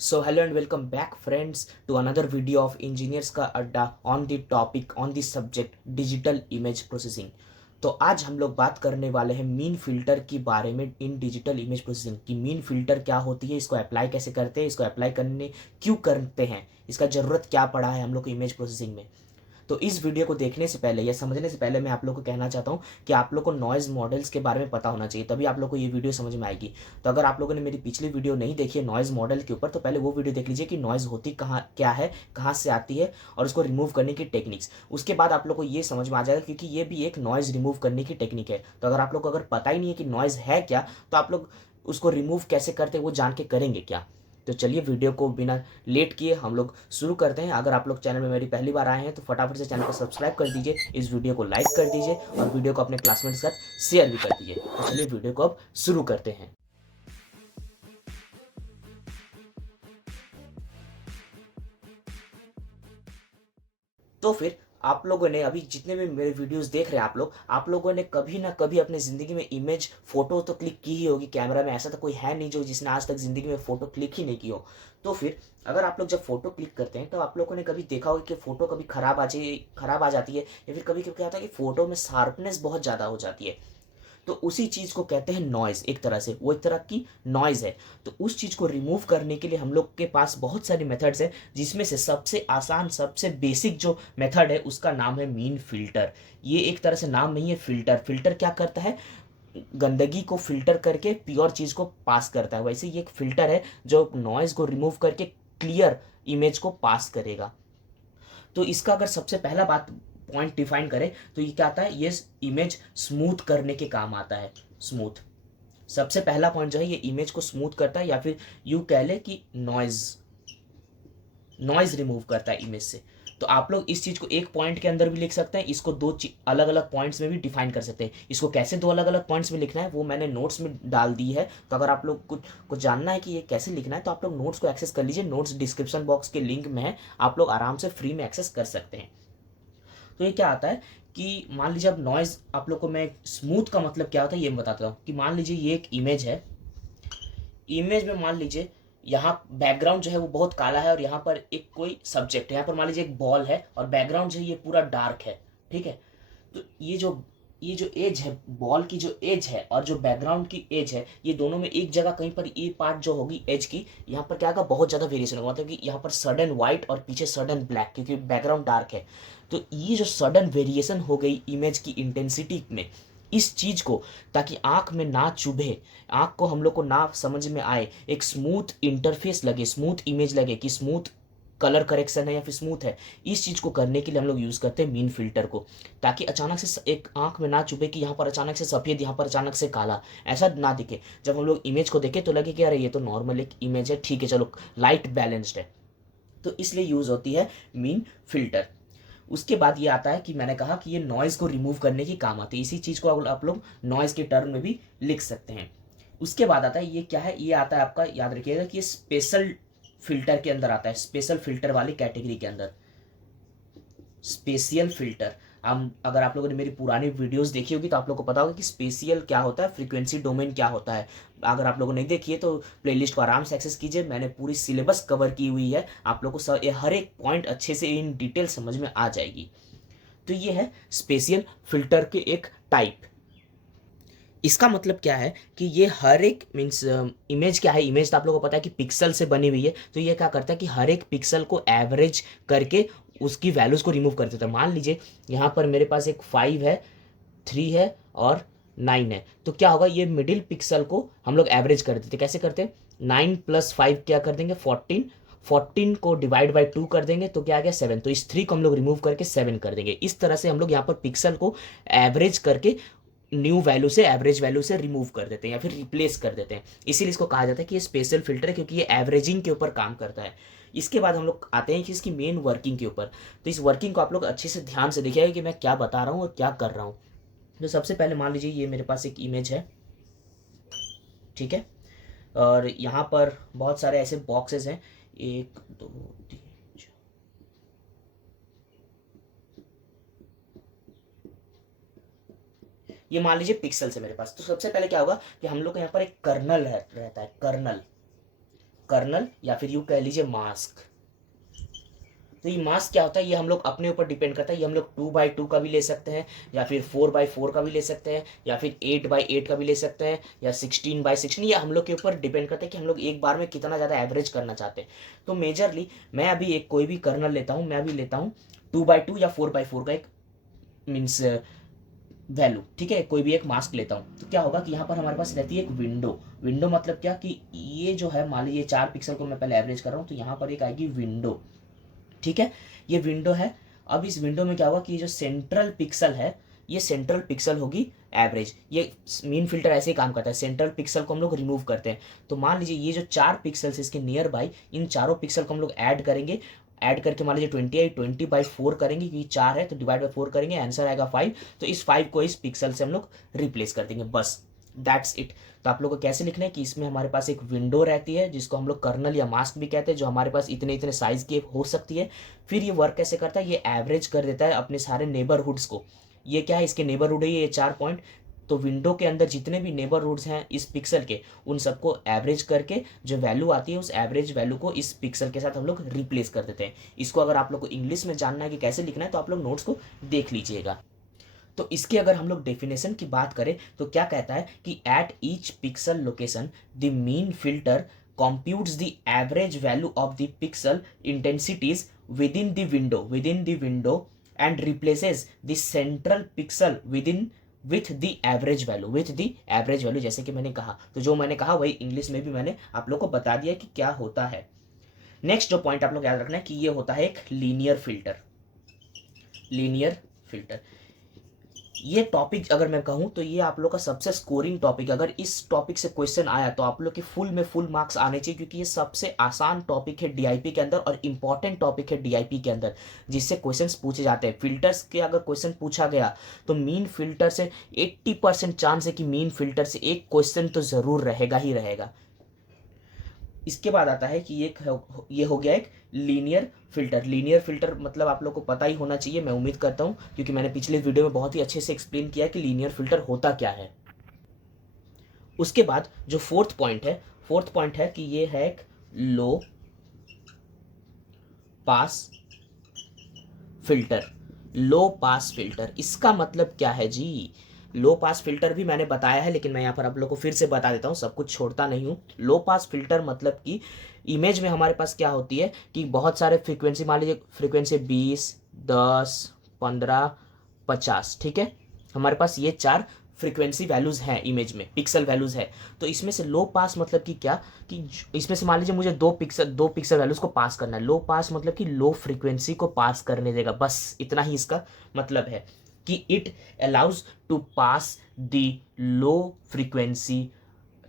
So hello and welcome back friends to another video of Engineers का अड्डा on the topic on the subject digital image processing। तो आज हम लोग बात करने वाले हैं मीन फिल्टर के बारे में इन डिजिटल इमेज प्रोसेसिंग की। मीन फिल्टर क्या होती है, इसको अप्लाई कैसे करते हैं, इसको अप्लाई करने क्यों करते हैं, इसका ज़रूरत क्या पड़ा है हम लोग को इमेज प्रोसेसिंग में। तो इस वीडियो को देखने से पहले या समझने से पहले मैं आप लोग को कहना चाहता हूँ कि आप लोग को नॉइज़ मॉडल्स के बारे में पता होना चाहिए, तभी आप लोग को ये वीडियो समझ में आएगी। तो अगर आप लोगों ने मेरी पिछली वीडियो नहीं देखी है नॉइज़ मॉडल के ऊपर, तो पहले वो वीडियो देख लीजिए कि नॉइज़ होती कहाँ क्या है, कहाँ से आती है और उसको रिमूव करने की टेक्निक्स। उसके बाद आप लोग को ये समझ में आ जाएगा, क्योंकि ये भी एक नॉइज़ रिमूव करने की टेक्निक है। तो अगर आप लोग को अगर पता ही नहीं है कि नॉइज़ है क्या, तो आप लोग उसको रिमूव कैसे करते हैं वो जान के करेंगे क्या। तो चलिए वीडियो को बिना लेट किए हम लोग शुरू करते हैं। अगर आप लोग चैनल में मेरी पहली बार आए हैं तो फटाफट से चैनल को सब्सक्राइब कर दीजिए, इस वीडियो को लाइक कर दीजिए और वीडियो को अपने क्लासमेट के साथ शेयर भी कर दीजिए। तो चलिए वीडियो को अब शुरू करते हैं। तो फिर आप लोगों ने अभी जितने भी मेरे वीडियोस देख रहे हैं आप लोगों ने कभी ना कभी अपनी ज़िंदगी में इमेज फ़ोटो तो क्लिक की ही होगी कैमरा में। ऐसा तो कोई है नहीं जो जिसने आज तक ज़िंदगी में फ़ोटो क्लिक ही नहीं की हो। तो फिर अगर आप लोग जब फ़ोटो क्लिक करते हैं तो आप लोगों ने कभी देखा होगा कि फ़ोटो कभी ख़राब आ जाती है, या फिर कभी कभी क्या होता है कि फ़ोटो में शार्पनेस बहुत ज़्यादा हो जाती है। तो उसी चीज़ को कहते हैं नॉइज़। एक तरह से वो एक तरह की नॉइज़ है। तो उस चीज़ को रिमूव करने के लिए हम लोग के पास बहुत सारी मेथड्स हैं, जिसमें से सबसे आसान सबसे बेसिक जो मेथड है उसका नाम है मीन फिल्टर। ये एक तरह से नाम नहीं है, फिल्टर। फिल्टर क्या करता है, गंदगी को फिल्टर करके प्योर चीज़ को पास करता है। वैसे ये एक फिल्टर है जो नॉइज़ को रिमूव करके क्लियर इमेज को पास करेगा। तो इसका अगर सबसे पहला बात पॉइंट डिफाइन करें तो ये क्या आता है, ये इमेज स्मूथ करने के काम आता है। स्मूथ सबसे पहला पॉइंट जो है, ये इमेज को स्मूथ करता है, या फिर यू कह ले कि नॉइज नॉइज रिमूव करता है इमेज से। तो आप लोग इस चीज को एक पॉइंट के अंदर भी लिख सकते हैं, इसको दो अलग अलग पॉइंट्स में भी डिफाइन कर सकते हैं। इसको कैसे दो अलग अलग पॉइंट्स में लिखना है वो मैंने नोट्स में डाल दी है। तो अगर आप लोग कुछ जानना है कि ये कैसे लिखना है तो आप लोग नोट्स को एक्सेस कर लीजिए। नोट्स डिस्क्रिप्शन बॉक्स के लिंक में है, आप लोग आराम से फ्री में एक्सेस कर सकते हैं। तो ये क्या आता है कि मान लीजिए अब नॉइज आप लोग को मैं स्मूथ का मतलब क्या होता है ये मैं बताता हूँ। कि मान लीजिए ये एक इमेज है, इमेज में मान लीजिए यहाँ बैकग्राउंड जो है वो बहुत काला है और यहाँ पर एक कोई सब्जेक्ट है। यहाँ पर मान लीजिए एक बॉल है और बैकग्राउंड जो है ये पूरा डार्क है, ठीक है। तो ये जो एज है, बॉल की जो एज है और जो बैकग्राउंड की एज है, ये दोनों में एक जगह कहीं पर ये पार्ट जो होगी एज की, यहाँ पर क्या होगा, बहुत ज़्यादा वेरिएशन होगा। मतलब कि यहाँ पर सडन व्हाइट और पीछे सडन ब्लैक, क्योंकि बैकग्राउंड डार्क है। तो ये जो सडन वेरिएशन हो गई इमेज की इंटेंसिटी में, इस चीज को, ताकि आंख में ना चुभे, आंख को हम लोग को ना समझ में आए, एक स्मूथ इंटरफेस लगे, स्मूथ इमेज लगे कि स्मूथ कलर करेक्शन है या फिर स्मूथ है, इस चीज को करने के लिए हम लोग यूज करते हैं मीन फिल्टर को। ताकि अचानक से एक आंख में ना चुभे कि यहाँ पर अचानक से सफेद, यहाँ पर अचानक से काला, ऐसा ना दिखे। जब हम लोग इमेज को देखें तो लगे कि अरे ये तो नॉर्मल एक इमेज है, ठीक है चलो लाइट बैलेंस्ड है। तो इसलिए यूज होती है मीन फिल्टर। उसके बाद ये आता है कि मैंने कहा कि ये नॉइज़ को रिमूव करने की काम आती है। इसी चीज़ को आप लोग नॉइज़ के टर्म में भी लिख सकते हैं। उसके बाद आता है ये क्या है, ये आता है आपका, याद रखिएगा कि ये स्पेशल फिल्टर के अंदर आता है, स्पेशल फिल्टर वाली कैटेगरी के अंदर। स्पेशियल फिल्टर, हम अगर आप लोगों ने मेरी पुरानी वीडियोस देखी होगी तो आप लोगों को पता होगा कि स्पेशियल क्या होता है, फ्रीक्वेंसी डोमेन क्या होता है। अगर आप लोगों ने नहीं देखी है तो प्लेलिस्ट को आराम से एक्सेस कीजिए, मैंने पूरी सिलेबस कवर की हुई है। आप लोगों को हर एक पॉइंट अच्छे से इन डिटेल समझ में आ जाएगी। तो ये है स्पेशियल फिल्टर के एक टाइप। इसका मतलब क्या है कि ये हर एक मीन्स इमेज क्या है, इमेज तो आप लोगों को पता है कि पिक्सल से बनी हुई है। तो ये क्या करता है कि हर एक पिक्सल को एवरेज करके उसकी वैल्यूज को रिमूव कर देता है। मान लीजिए यहाँ पर मेरे पास एक 5 है, 3 है और 9 है। तो क्या होगा, ये मिडिल पिक्सल को हम लोग एवरेज कर देते। कैसे करते हैं, 9 + 5 क्या कर देंगे, 14। 14 को डिवाइड बाई 2 कर देंगे तो क्या आ गया, 7। तो इस 3 को हम लोग रिमूव करके 7 कर देंगे। इस तरह से हम लोग यहाँ पर पिक्सल को एवरेज करके न्यू वैल्यू से, एवरेज वैल्यू से रिमूव कर देते हैं या फिर रिप्लेस कर देते हैं। इसीलिए इसको कहा जाता है कि ये स्पेशल फिल्टर है, क्योंकि ये एवरेजिंग के ऊपर काम करता है। इसके बाद हम लोग आते हैं कि इसकी मेन वर्किंग के ऊपर। तो इस वर्किंग को आप लोग अच्छे से ध्यान से देखिएगा कि मैं क्या बता रहा हूँ और क्या कर रहा हूँ। तो सबसे पहले मान लीजिए ये मेरे पास एक इमेज है, ठीक है। और यहाँ पर बहुत सारे ऐसे बॉक्सेस हैं, 1 2 3 4। ये मान लीजिए पिक्सल है मेरे पास। तो सबसे पहले क्या होगा कि हम लोग को यहाँ पर एक कर्नल रहता है, कर्नल। कर्नल या फिर यूँ कह लीजिए मास्क। तो ये मास्क क्या होता है, ये हम लोग अपने ऊपर डिपेंड करता है। ये हम लोग 2x2 का भी ले सकते हैं, या फिर 4x4 का भी ले सकते हैं, या फिर 8x8 का भी ले सकते हैं, या 16x16, या हम लोग के ऊपर डिपेंड करता है कि हम लोग एक बार में कितना ज़्यादा एवरेज करना चाहते हैं। तो मेजरली मैं अभी एक कोई भी कर्नल लेता हूँ, मैं अभी लेता हूँ 2x2 या 4x4 का एक मीन्स वैल्यू, ठीक है, कोई भी एक मास्क लेता हूँ। तो क्या होगा कि यहाँ पर हमारे पास रहती है एक विंडो। विंडो मतलब क्या कि ये जो है, मान लीजिए 4 पिक्सल को मैं पहले एवरेज कर रहा हूँ, तो यहाँ पर एक आएगी विंडो, ठीक है, ये विंडो है। अब इस विंडो में क्या होगा कि जो सेंट्रल पिक्सल है, ये सेंट्रल पिक्सल होगी एवरेज। ये मीन फिल्टर ऐसे ही काम करता है, सेंट्रल पिक्सल को हम लोग रिमूव करते हैं। तो मान लीजिए ये जो 4 पिक्सल्स इसके नियर बाई, इन चारों पिक्सल को हम लोग ऐड करेंगे। ऐड करके मान लीजिए 20/4 करेंगे, क्योंकि 4 है तो डिवाइड बाई 4 करेंगे, आंसर आएगा 5। तो इस 5 को इस पिक्सल से हम लोग रिप्लेस कर देंगे, बस दैट्स इट। तो आप लोग को कैसे लिखना है कि इसमें हमारे पास एक विंडो रहती है जिसको हम लोग कर्नल या मास्क भी कहते हैं, जो हमारे पास इतने इतने साइज की हो सकती है। फिर ये वर्क कैसे करता है, ये एवरेज कर देता है अपने सारे नेबरहुड्स को। ये क्या है, इसके नेबरहुड है ये 4 पॉइंट। तो विंडो के अंदर जितने भी नेबरहुड्स हैं इस पिक्सल के, उन सबको एवरेज करके जो वैल्यू आती है, उस एवरेज वैल्यू को इस पिक्सल के साथ हम लोग रिप्लेस कर देते हैं। इसको अगर आप लोग को इंग्लिश में जानना है कि कैसे लिखना है, तो आप लोग नोट्स को देख लीजिएगा। तो इसके अगर हम लोग डेफिनेशन की बात करें तो क्या कहता है कि at each pixel location the mean filter computes the average value of the pixel intensities within the window and replaces the central pixel with the average value, जैसे कि मैंने कहा। तो जो मैंने कहा वही इंग्लिश में भी मैंने आप लोग को बता दिया कि क्या होता है। नेक्स्ट जो पॉइंट आप लोग याद रखना है कि ये होता है एक लीनियर फिल्टर। ये टॉपिक अगर मैं कहूँ तो ये आप लोग का सबसे स्कोरिंग टॉपिक। अगर इस टॉपिक से क्वेश्चन आया तो आप लोग के फुल मार्क्स आने चाहिए, क्योंकि ये सबसे आसान टॉपिक है डीआईपी के अंदर और इंपॉर्टेंट टॉपिक है डीआईपी के अंदर, जिससे क्वेश्चंस पूछे जाते हैं। फिल्टर्स के अगर क्वेश्चन पूछा गया तो मीन फिल्टर से 80% चांस है कि मीन फिल्टर से एक क्वेश्चन तो जरूर रहेगा ही रहेगा। इसके बाद आता है कि ये हो गया एक लीनियर फिल्टर मतलब आप लोग को पता ही होना चाहिए, मैं उम्मीद करता हूं, क्योंकि मैंने पिछले वीडियो में बहुत ही अच्छे से एक्सप्लेन किया कि लीनियर फिल्टर होता क्या है। उसके बाद जो फोर्थ पॉइंट है कि ये है एक लो पास फिल्टर। इसका मतलब क्या है जी, लो पास फिल्टर भी मैंने बताया है, लेकिन मैं यहाँ पर आप लोग को फिर से बता देता हूँ, सब कुछ छोड़ता नहीं हूँ। लो पास फिल्टर मतलब कि इमेज में हमारे पास क्या होती है कि बहुत सारे फ्रीक्वेंसी, मान लीजिए फ्रीक्वेंसी 20, 10, 15, 50, ठीक है, हमारे पास ये 4 फ्रीक्वेंसी वैल्यूज हैं इमेज में, पिक्सल वैल्यूज है। तो इसमें से लो पास मतलब कि क्या कि इसमें से मान लीजिए मुझे दो पिक्सल वैल्यूज को पास करना है। लो पास मतलब कि लो फ्रीक्वेंसी को पास करने देगा, बस इतना ही इसका मतलब है कि it allows to pass the low frequency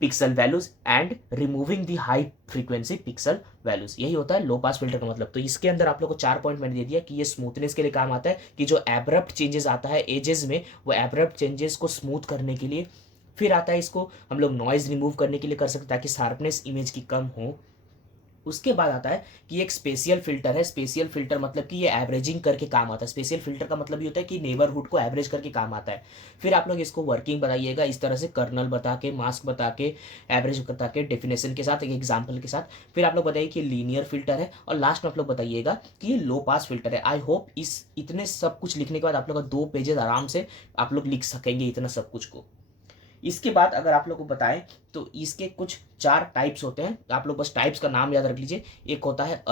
pixel values and removing the high frequency pixel values. यही होता है लो पास फिल्टर का मतलब। तो इसके अंदर आप लोग को 4 पॉइंट मैंने दे दिया कि ये स्मूथनेस के लिए काम आता है, कि जो एब्रप्ट चेंजेस आता है एजेस में, वो एब्रप्ट चेंजेस को स्मूथ करने के लिए। फिर आता है इसको हम लोग नॉइज रिमूव करने के लिए कर सकते हैं, ताकि शार्पनेस इमेज की कम हो। उसके बाद आता है कि एक स्पेशियल फिल्टर है। स्पेशियल फिल्टर मतलब कि ये एवरेजिंग करके काम आता है। स्पेशियल फिल्टर का मतलब ये होता है कि नेबरहुड को एवरेज करके काम आता है। फिर आप लोग इसको वर्किंग बताइएगा इस तरह से, कर्नल बता के, मास्क बता के, एवरेज बता के, डेफिनेशन के साथ, एक एग्जाम्पल के साथ। फिर आप लोग बताइए कि लीनियर फिल्टर है, और लास्ट में आप लोग बताइएगा कि ये लो पास फिल्टर है। आई होप इस इतने सब कुछ लिखने के बाद आप लोग का 2 पेजेस आराम से आप लोग लिख सकेंगे इतना सब कुछ को। इसके बाद अगर आप लोग को बताएं तो इसके कुछ 4 टाइप्स होते हैं, आप लोग बस टाइप्स का नाम याद रख लीजिए। एक होता है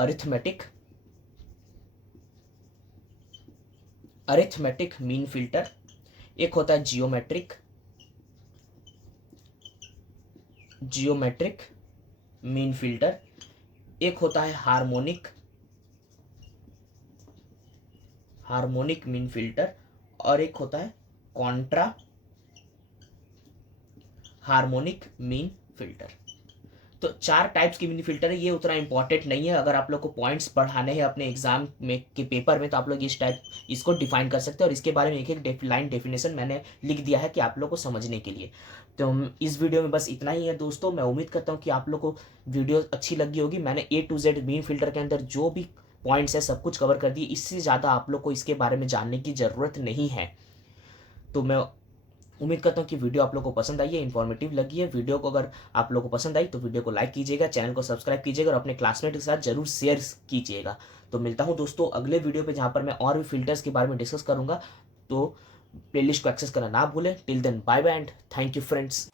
अरिथमेटिक मीन फिल्टर, एक होता है जियोमेट्रिक मीन फिल्टर, एक होता है हार्मोनिक मीन फिल्टर, और एक होता है कॉन्ट्रा हार्मोनिक मीन फिल्टर। तो 4 टाइप्स की मीन फिल्टर है। ये उतना इंपॉर्टेंट नहीं है, अगर आप लोग को पॉइंट्स बढ़ाने हैं अपने एग्जाम में के पेपर में, तो आप लोग इसको डिफाइन कर सकते हैं, और इसके बारे में एक लाइन डेफिनेशन मैंने लिख दिया है कि आप लोग को समझने के लिए। तो इस वीडियो में बस इतना ही है दोस्तों। मैं उम्मीद करता हूँ कि आप लोग को वीडियो अच्छी लगी होगी। मैंने A to Z mean filter के अंदर जो भी पॉइंट्स है सब कुछ कवर कर दिए। इससे ज़्यादा आप लोग को इसके बारे में जानने की ज़रूरत नहीं है। तो मैं उम्मीद करता हूँ कि वीडियो आप लोगों को पसंद आई है, इन्फॉर्मेटिव लगी है। वीडियो को अगर आप लोगों को पसंद आई तो वीडियो को लाइक कीजिएगा, चैनल को सब्सक्राइब कीजिएगा और अपने क्लासमेट के साथ जरूर शेयर कीजिएगा। तो मिलता हूँ दोस्तों अगले वीडियो पे, जहाँ पर मैं और भी फिल्टर्स के बारे में डिस्कस करूंगा। तो प्लेलिस्ट को एक्सेस करना ना भूलें। Till then bye bye and thank you friends.